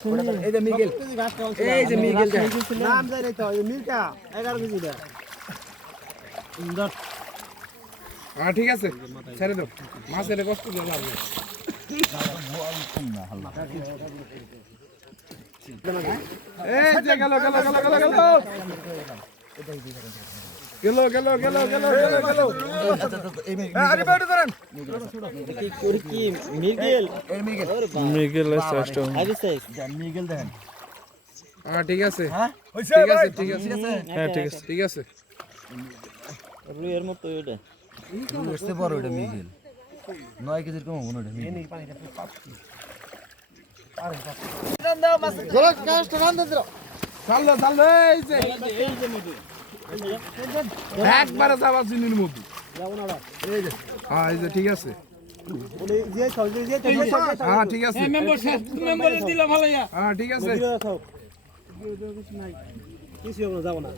এই যে মিগেল। এই যে মিগেল নাম জানি তো এই মির্কা এগারো কেজি দেয় হ্যাঁ ঠিক আছে। ছেড়ে দাও। মাছের কষ্ট দিয়ে লাভ নেই। এই যে গেল গেল গেল গেল গেল। গেল গেল গেল গেল গেল গেল। আরে বেড়ে ধরেন কি মির্গেল মিগেল চেষ্টা মির্গেল দেন হ্যাঁ ঠিক আছে। হ্যাঁ? ঠিক আছে ঠিক আছে। হ্যাঁ ঠিক আছে। ঠিক আছে। রুইয়ের মতো এটা। বুঝতে পারো এটা মিগেল। নয় কেজির কম হব না এটা মিগেল। চাললো চাললো এই যে। একবারে যাবার চিনির যে হ্যাঁ এই যে ঠিক আছে। হ্যাঁ ঠিক আছে। হ্যাঁ ঠিক আছে। কিছু যাব না।